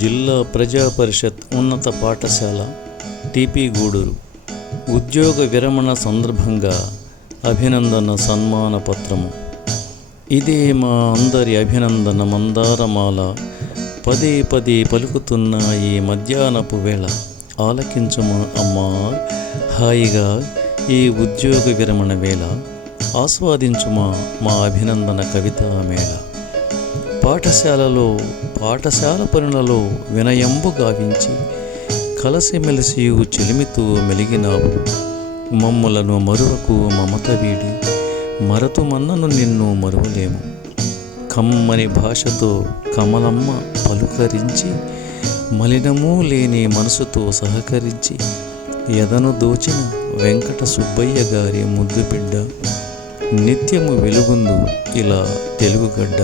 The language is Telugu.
జిల్లా ప్రజా పరిషత్ ఉన్నత పాఠశాల టిపి గూడూరు ఉద్యోగ విరమణ సందర్భంగా అభినందన సన్మాన పత్రము. ఇదే మా అందరి అభినందన మందారమాల, పదే పదే పలుకుతున్న ఈ మధ్యాహ్నపు వేళ ఆలకించుమా అమ్మా హాయిగా ఈ ఉద్యోగ విరమణ వేళ, ఆస్వాదించుమా మా అభినందన కవితా మేళ. పాఠశాలలో పాఠశాల పనులలో వినయంబు గావించి కలసిమెలిసి చెలిమితో మెలిగినావు. మమ్ములను మరువకు మమత వీడి మరతుమన్నను నిన్ను మరువలేము. కమ్మని భాషతో కమలమ్మ పలుకరించి మలినమూ లేని మనసుతో సహకరించి ఎదను దోచిన వెంకట సుబ్బయ్య గారి ముద్దు బిడ్డ, నిత్యము వెలుగుందు ఇలా తెలుగుగడ్డ.